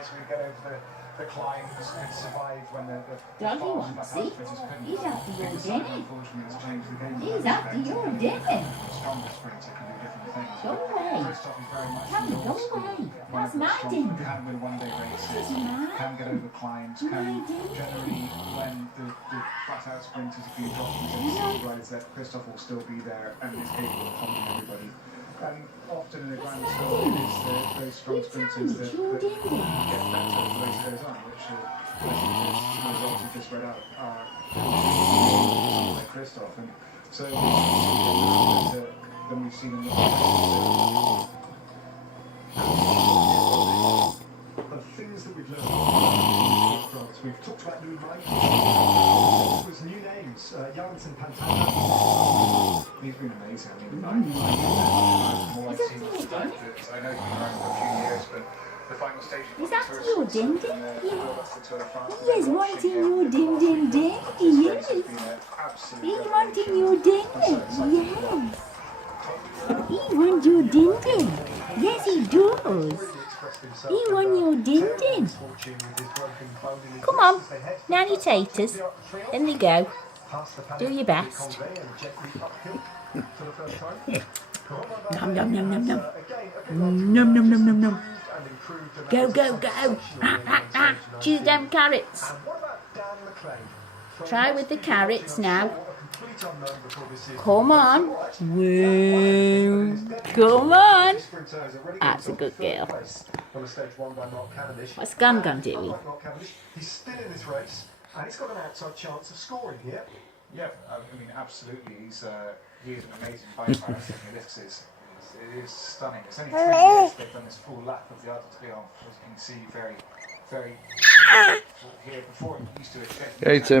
nicely get over the climbs and survive when the Doggy wants it. He's after your dinner. He's after your dinner. Stronger sprinter can do different things. Go away. Christoph is very much Come, go away. That's my dinner. Can win one-day races, can get over climbs, can generally when the flat-out sprinters have been dropped and rides that Christoph will still be there and is capable of humping everybody. And often in the Grand Tour, it's those strong sprinters that get better as the race goes on, which the results we just read out are like Christoph. And so it's better than we've seen in the past. The things that we've learned we've talked about new riders. There's new names, Jans and Pantano. He's been amazing. I mean, more I've seen of stuff that I know he's been around for a few years, but the final stage Is that your din din? Yeah. He is wanting your din din din. Yes. He's wanting your din din. Yes. He wants your din din. Yes, he does. He wants your din din. Come on, nanny taters. In they go. Do your best. Nom nom nom nom nom. Nom nom nom nom nom. Go go go. Choose them carrots. Try with the carrots now. Come on. Woo. Come on. That's a good girl. What's Gum Gum doing? He's still in this race, and he's got an outside chance of scoring here. Yeah, I mean, absolutely. He is an amazing bike rider. He lifts it is stunning. It's only 3 years they've done this full lap of the Arc de Triomphe. As you can see, very, very here before he used to it. Hey, Tim.